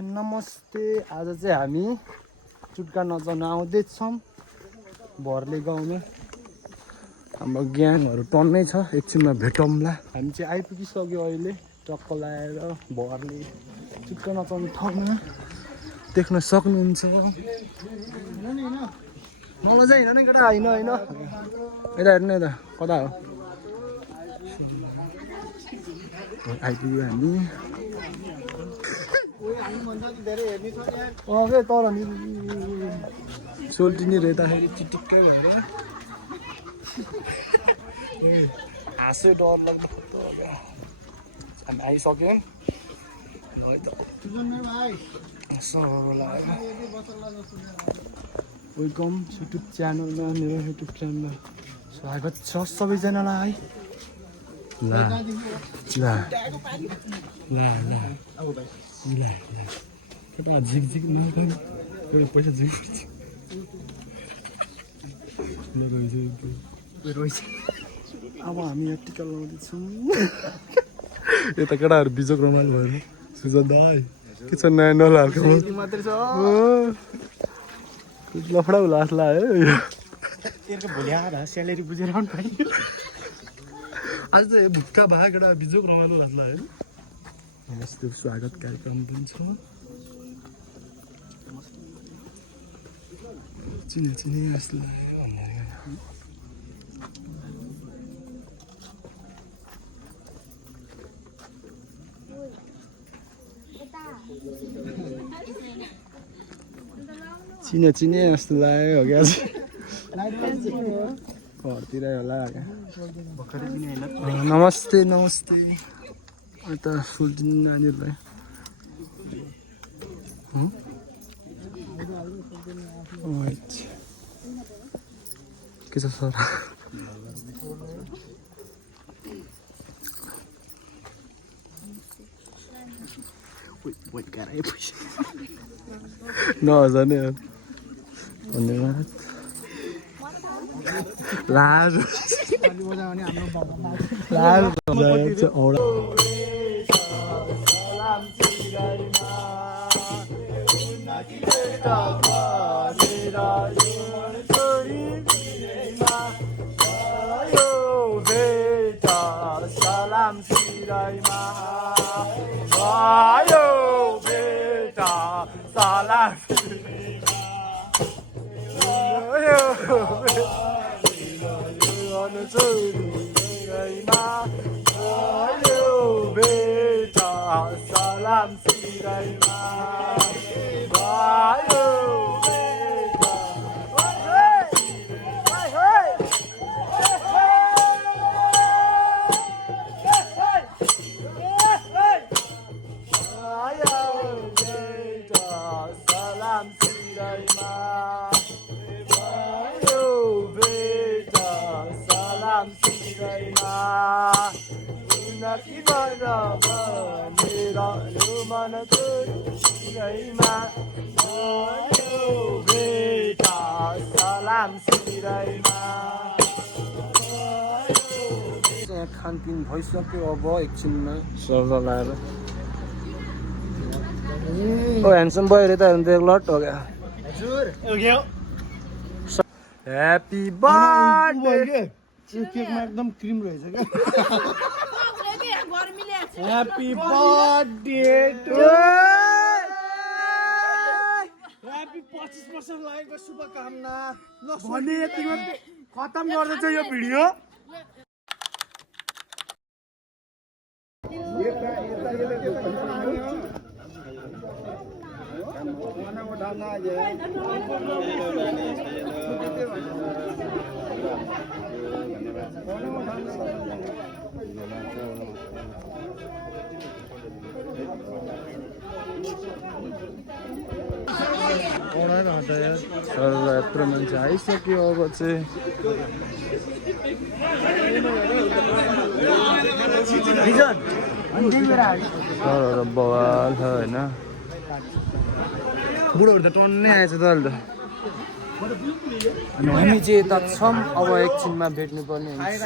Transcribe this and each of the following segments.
नमस्ते। आज चाहिँ हामी चुट्का नचाउन आउँदैछौँ भरले गाउँमा। हाम्रो ग्याङहरू टन्नै छ, एकछिनमा भेटौँला। हामी चाहिँ आइपुगिसक्यो अहिले टक्क लाएर भरले चुट्का नचाउने ठाउँमा देख्न सक्नुहुन्छ। मलाई चाहिँ हिँड्न नै केटा, होइन होइन यता हेर्नु यता कता हो आइपुग्यो हामी। तर नि सोल्टिनी रेताखेरि चिटिक्कै भएर हाँस्यो, डर लाग्दो। हामी आइसक्यौँ वेलकम युट्युब च्यानलमा, मेरो युट्युब च्यानलमा स्वागत छ सबैजनालाई। ल ल ल केटा झिकझिक नगर्नु, पैसा झिक अब हामी यहाँ टिका लगाउँदैछौँ। यता केटाहरू बिजोक रमाइलो भएर सुजन दाई के छ नयाँ नलाहरूको मात्रै छ लफडा उलास लाग्यो। भोलि आधा स्यालेरी बुझेर आउनु पाइयो। आज त भुक्का भए केटा बिजोक रमाइलो लाग्छ होइन। यस्तो स्वागत कार्यक्रम पनि छ। चिने चिने जस्तो लाग्यो भन्दाखेरि चिने चिने जस्तो लाग्यो हो क्या घरतिरै होला। नमस्ते नमस्ते। यता सोल्टिनी नानीहरूलाई के छ सर? नजाने धन्यवाद। लाज खानपिन भइसक्यो। अब एकछिनमा सर्दा लाएर ह्यान्डसम भयो अरे त लट हो क्या। Happy birthday. केकमा एकदम क्रिम रहेछ क्या। ह्याप्पी बर्थडे टु ह्याप्पी 25 वर्ष लागेको शुभकामना। भने यतिमा खतम गर्दैछ यो भिडियो। यत्रो मान्छे आइसक्यो। अब चाहिँ बवाल छ होइन। बुढोहरू त टन्नै आएछ त अहिले त। हामी चाहिँ यता छौँ, अब एकछिनमा भेट्नुपर्ने हुन्छ।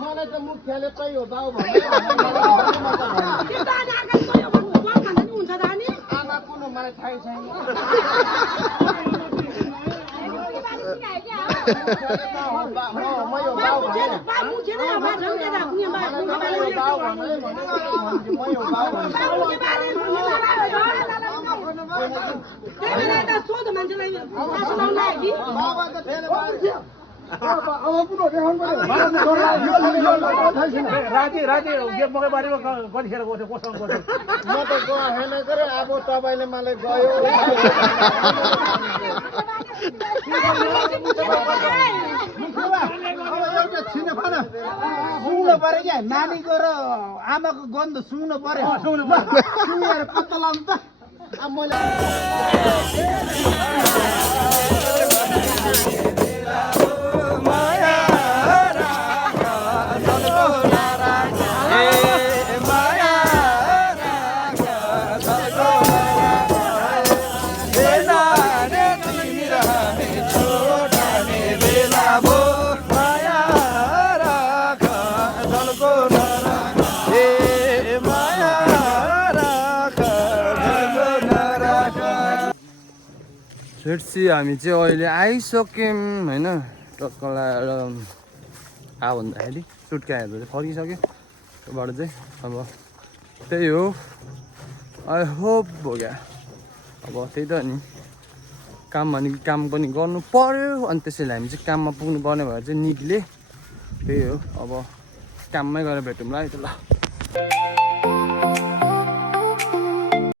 मलाई त मुखियाले चाहियो बाउ आमा कुन मलाई थाहै छैन राति गेम मकै बारीमा गनी खेर गएको कोसँग गएको म त गएन करे अब तपाईँले मलाई गयो सुन्नु पर्यो क्या नानीको र आमाको गन्ध सुन्नु पर्यो सुनेर पत्ता लाउनु त अब मैले लेट्सी हामी चाहिँ अहिले आइसक्यौँ होइन टक्कला आ भन्दाखेरि सुटकाहरू चाहिँ फर्किसक्यो त्योबाट चाहिँ अब त्यही हो आई होप भोग्या अब त्यही त नि काम भने काम पनि गर्नु पर्यो अनि त्यसैले हामी चाहिँ काममा पुग्नु पर्ने भएर चाहिँ निक्ले त्यही हो अब काममै गएर भेटौँला है त ल